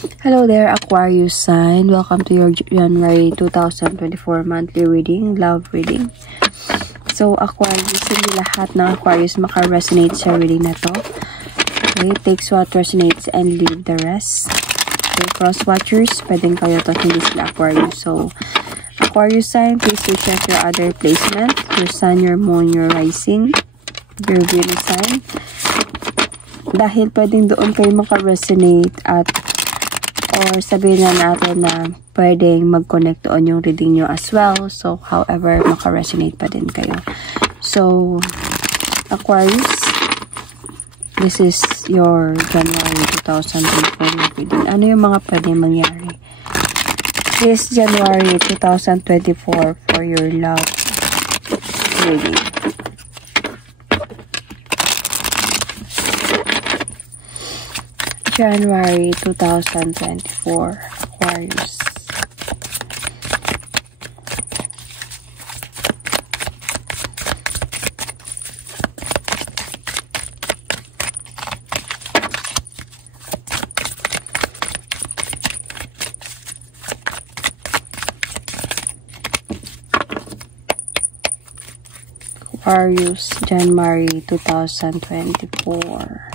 Hello there, Aquarius sign. Welcome to your January 2024 monthly reading, love reading. So, Aquarius, hindi lahat ng Aquarius maka-resonate sa reading na to. Okay, takes what resonates and leave the rest. Okay, cross-watchers, pwedeng kayo to, hindi sila Aquarius. So, Aquarius sign, please do check your other placement. Your sun, your moon, your rising, your Venus sign. Dahil pwedeng doon kayo maka-resonate at or sabihin na natin na pwedeng mag-connect doon yung reading nyo as well. So, however, maka-resonate pa din kayo. So, Aquarius, this is your January 2024 reading. Ano yung mga pwedeng mangyari this January 2024 for your love reading? January 2024, Aquarius. Aquarius, January 2024.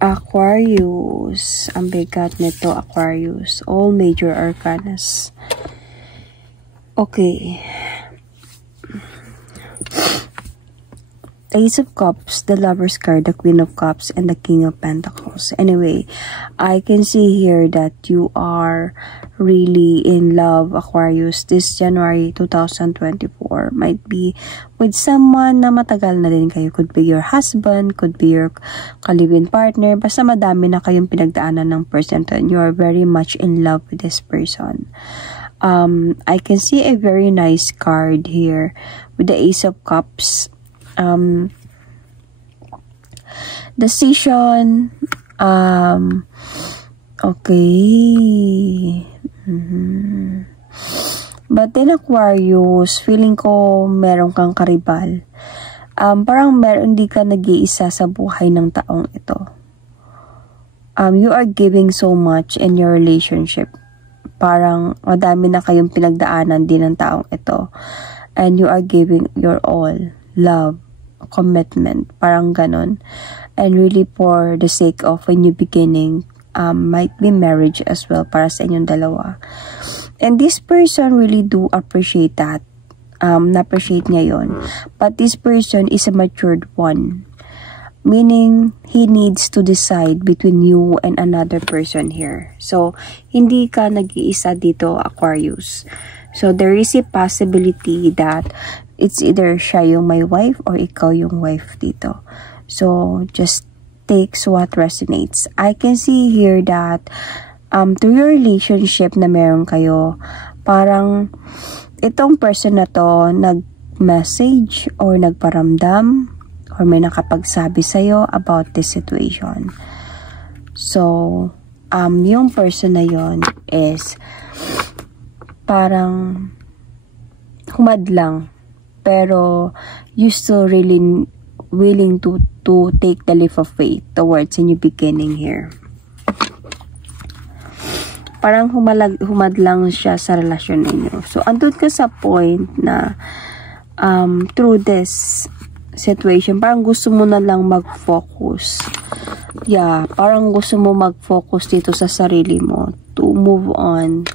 Aquarius, ang bigat nito, Aquarius. All major arcanas. Okay. Ace of Cups, the Lover's card, the Queen of Cups, and the King of Pentacles. Anyway, I can see here that you are really in love, Aquarius. This January 2024 might be with someone na matagal na din kayo. Could be your husband, could be your ka-live-in partner. Basta madami na kayong pinagdaanan ng person and you are very much in love with this person. I can see a very nice card here with the Ace of Cups. Decision, okay. But in Aquarius, feeling ko meron kang karibal. Parang meron, hindi ka nag-iisa sa buhay ng taong ito. You are giving so much in your relationship. Parang madami na kayong pinagdaanan din ng taong ito. And you are giving your all. Love, commitment, parang ganon. And really for the sake of a new beginning, might be marriage as well para sa inyong dalawa. And this person really do appreciate that. Na-appreciate niya yun. But this person is a matured one. Meaning, he needs to decide between you and another person here. So, hindi ka nag-iisa dito, Aquarius. So, there is a possibility that it's either siya yung my wife or ikaw yung wife dito. So, just takes what resonates. I can see here that through your relationship na meron kayo, parang itong person na to nag-message or nagparamdam or may nakapagsabi sa'yo about this situation. So, yung person na yon is parang humadlang. Pero you still really willing to take the leap of faith towards a new beginning here. Parang humadlang siya sa relasyon ninyo. So, andun ka sa point na through this situation, parang gusto mo na lang mag-focus. Yeah, parang gusto mo mag-focus dito sa sarili mo to move on,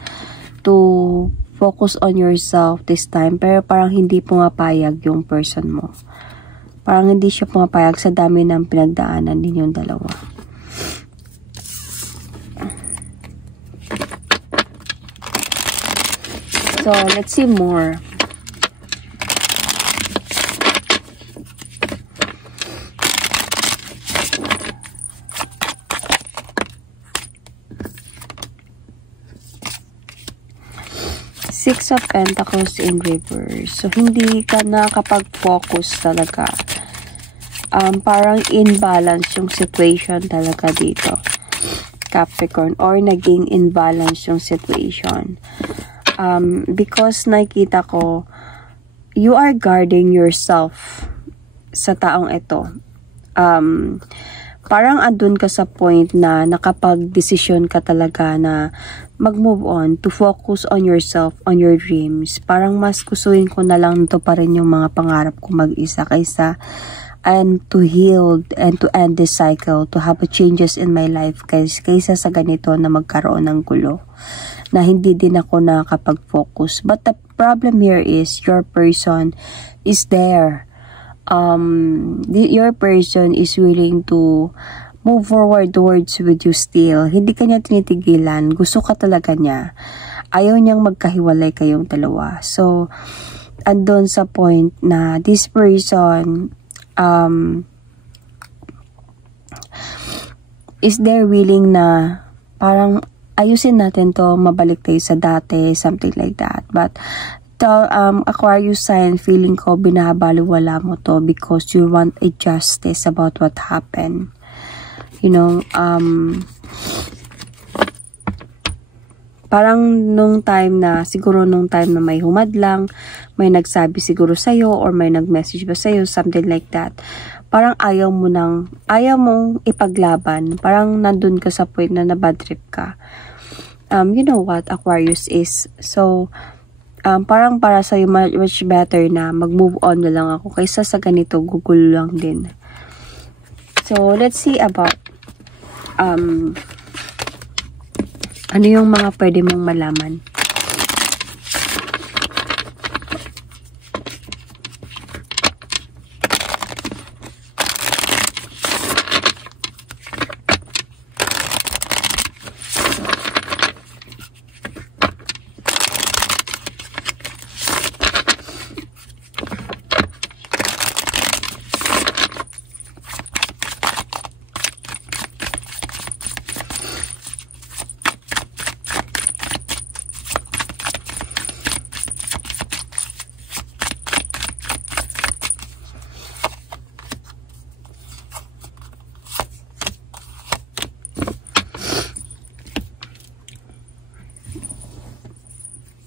to focus on yourself this time, pero parang hindi pumapayag yung person mo. Parang hindi siya pumapayag sa dami ng pinagdaanan ninyong dalawa. So, let's see more. Six of Pentacles in reverse. So, hindi ka nakapag-focus talaga. Parang imbalance yung situation talaga dito. Capricorn. Or naging imbalance yung situation. Because nakikita ko, you are guarding yourself sa taong ito. parang andun ka sa point na nakapag-desisyon ka talaga na mag-move on, to focus on yourself, on your dreams. Parang mas gustuin ko na lang to pa rin yung mga pangarap ko mag-isa kaysa and to heal and to end this cycle, to have a changes in my life kaysa sa ganito na magkaroon ng gulo na hindi din ako nakakapag-focus. But the problem here is your person is there. Your person is willing to move forward towards with you still. Hindi ka niya tinitigilan. Gusto ka talaga niya. Ayaw niyang magkahiwalay kayong dalawa. So, andun sa point na this person is there willing na parang ayusin natin to, mabalik tayo sa dati, something like that. But the Aquarius sign, feeling ko binabalewala mo to because you want a justice about what happened. You know, parang nung time na may humadlang, may nagsabi siguro sa'yo or may nag-message ba sa'yo, something like that. Parang ayaw mong ipaglaban. Parang nandun ka sa point na nabad trip ka. You know what Aquarius is. So, parang para sa'yo much better na mag-move on na lang ako kaysa sa ganito, gugulo lang din. So, let's see about ano yung mga pwede mong malaman.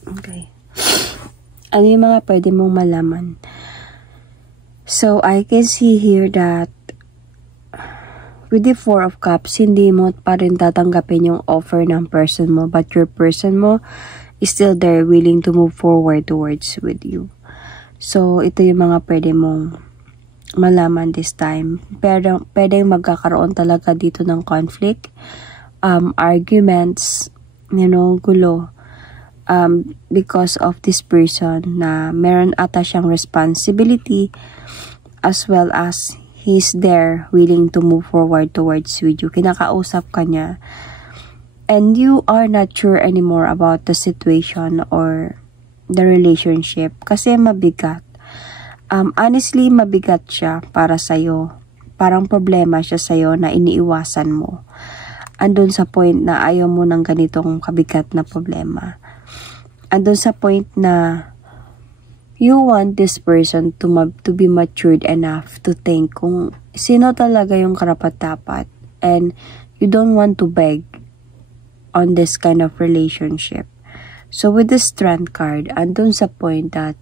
Okay. Ano yung mga pwede mong malaman? So, I can see here that with the Four of Cups, hindi mo pa rin tatanggapin yung offer ng person mo, but your person mo is still there willing to move forward towards with you. So, ito yung mga pwede mong malaman this time. Pero pwedeng magkakaroon talaga dito ng conflict, arguments, gulo. Because of this person na meron ata siyang responsibility as well as he's there willing to move forward towards with you. Kinakausap ka niya. And you are not sure anymore about the situation or the relationship kasi mabigat. Honestly, mabigat siya para sa'yo. Parang problema siya sa'yo na iniiwasan mo. Andun sa point na ayaw mo ng ganitong kabigat na problema. Andun sa point na you want this person to be matured enough to think kung sino talaga yung karapat-dapat, and you don't want to beg on this kind of relationship. So with the Strength card, andun sa point that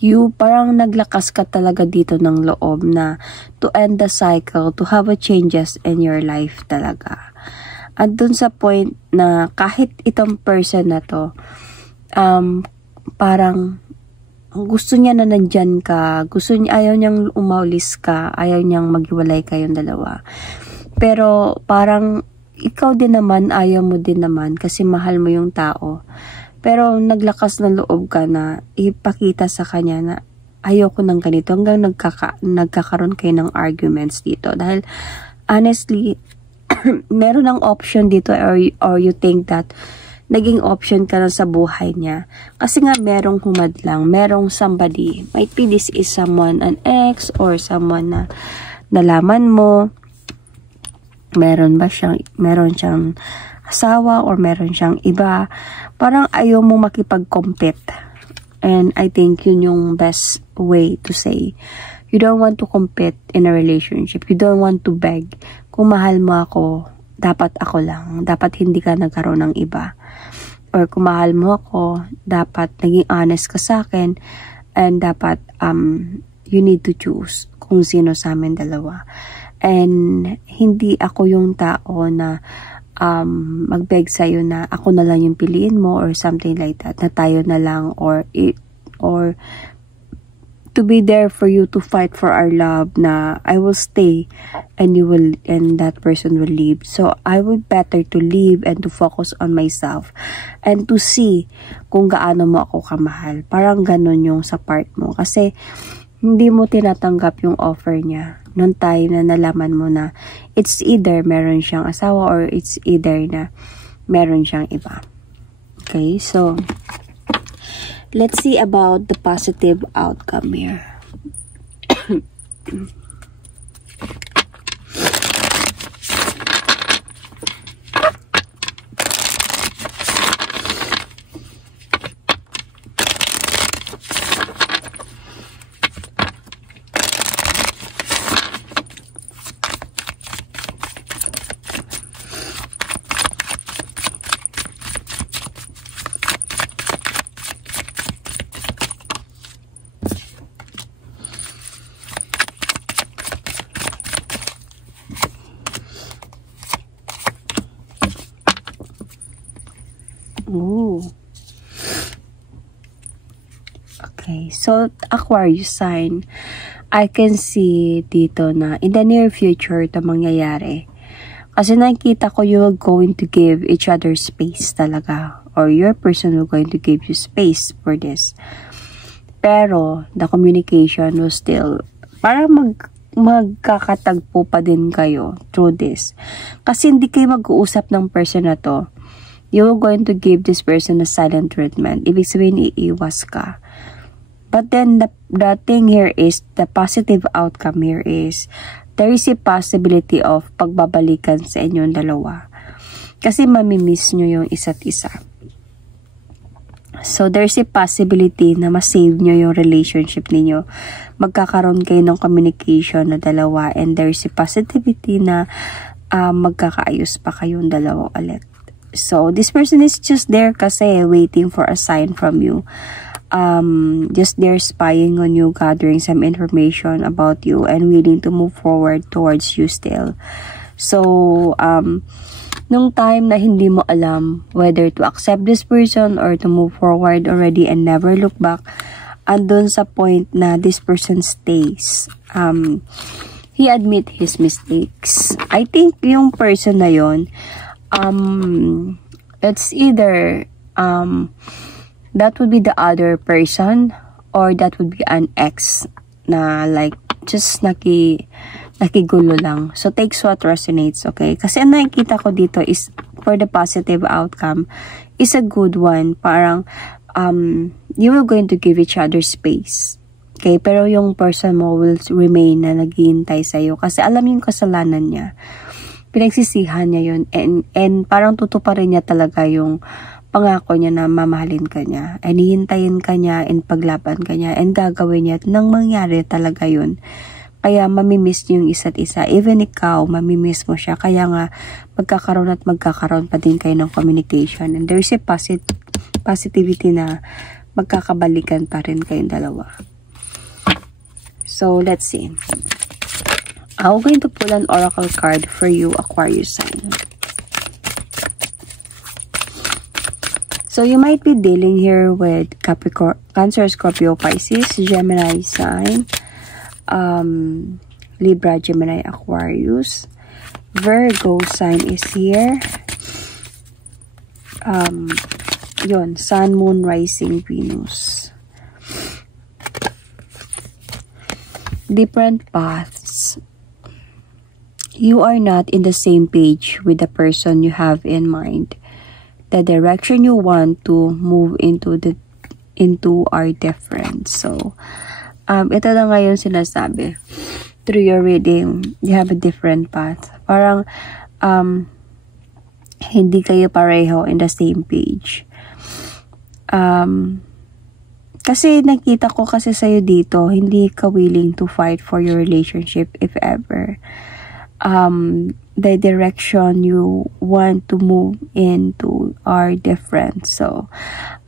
you parang naglakas ka talaga dito ng loob na to end the cycle, to have a changes in your life talaga. At dun sa point na kahit itong person na to, parang gusto niya na nandyan ka, ayaw niyang umaulis ka, ayaw niyang maghiwalay kayong dalawa. Pero parang ikaw din naman, ayaw mo din naman kasi mahal mo yung tao. Pero naglakas ng loob ka na ipakita sa kanya na ayoko ng ganito hanggang nagkakaroon kayo ng arguments dito. Dahil honestly, meron ng option dito or you think that naging option ka na sa buhay niya. Kasi nga merong humadlang, merong somebody. Might be this is someone, an ex or someone na nalaman mo. Meron siyang asawa or meron siyang iba. Parang ayaw mo makipag-compete. And I think yun yung best way to say. You don't want to compete in a relationship. You don't want to beg. Kung mahal mo ako, dapat ako lang. Dapat hindi ka nagkaroon ng iba. Or kung mahal mo ako, dapat naging honest ka sa akin. And dapat you need to choose kung sino sa amin dalawa. And hindi ako yung tao na mag-beg sa'yo na ako na lang yung piliin mo or something like that, na tayo na lang, or to be there for you to fight for our love, na I will stay and that person will leave. So I would better to leave and to focus on myself and to see kung gaano mo ako kamahal. Parang ganun yung sa part mo, kasi hindi mo tinatanggap yung offer niya noong time na nalaman mo na it's either meron siyang asawa or it's either na meron siyang iba. Okay, so let's see about the positive outcome here. Ooh. Okay, so Aquarius sign, I can see dito na in the near future ito mangyayari. Kasi nakikita ko you're going to give each other space talaga, or your person will going to give you space for this. Pero the communication will still, parang magkakatagpo pa din kayo through this. Kasi hindi kayo mag-uusap ng person na to. You're going to give this person a silent treatment. Ibig sabihin, iiwas ka. But then, the thing here is, the positive outcome here is, there is a possibility of pagbabalikan sa inyong dalawa. Kasi mamimiss nyo yung isa't isa. So, there's a possibility na ma-save nyo yung relationship ninyo. Magkakaroon kayo ng communication na dalawa, and there's a possibility na magkakaayos pa kayong dalawa ulit. So, this person is just there kasi waiting for a sign from you. Just there spying on you, gathering some information about you, and willing to move forward towards you still. So, nung time na hindi mo alam whether to accept this person or to move forward already and never look back, andun sa point na this person stays. He admit his mistakes. I think yung person na yon, it's either that would be the other person, or that would be an ex na like just nakigulo lang. So takes what resonates, okay? Kasi ang nakikita ko dito is for the positive outcome is a good one. Parang you will going to give each other space. Okay, pero yung person mo will remain na naghihintay sa'yo kasi alam yung kasalanan niya. Pinagsisihan niya yun, and parang tutuparin niya talaga yung pangako niya na mamahalin ka niya, and hihintayin ka niya, and paglaban ka niya, and gagawin niya nang mangyari talaga yun. Kaya mamimiss niyo yung isa't isa, even ikaw mamimiss mo siya, kaya nga magkakaroon pa din kayo ng communication, and there's a positivity na magkakabalikan pa rin kayong dalawa. So let's see. I'm going to pull an oracle card for you, Aquarius sign. So you might be dealing here with Capricorn, Cancer, Scorpio, Pisces, Gemini sign, Libra, Gemini, Aquarius, Virgo sign is here. Yun, Sun, Moon, Rising, Venus. Different paths. You are not in the same page with the person you have in mind. The direction you want to move into are different. So, ito na ngayon sinasabi. Through your reading, you have a different path. Parang, hindi kayo pareho in the same page. Kasi nakita ko kasi sa'yo dito, hindi ka willing to fight for your relationship if ever. the direction you want to move into are different. So,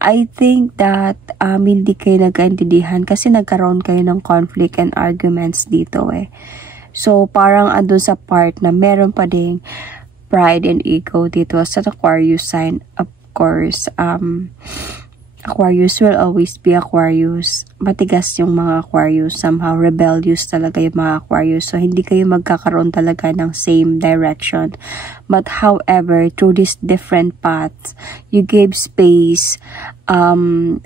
I think that hindi kayo nagkaintindihan kasi nagkaroon kayo ng conflict and arguments dito eh. So, parang andun sa part na meron pa ding pride and ego dito sa Aquarius sign. Of course, Aquarius will always be Aquarius. Matigas yung mga Aquarius. Somehow rebellious talaga yung mga Aquarius. So, hindi kayo magkakaroon talaga ng same direction. But however, through these different paths, you gave space and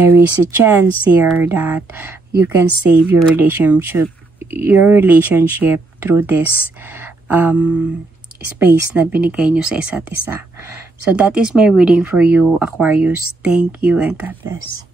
there is a chance here that you can save your relationship through this space na binigay nyo sa isa't isa. So that is my reading for you, Aquarius. Thank you and God bless.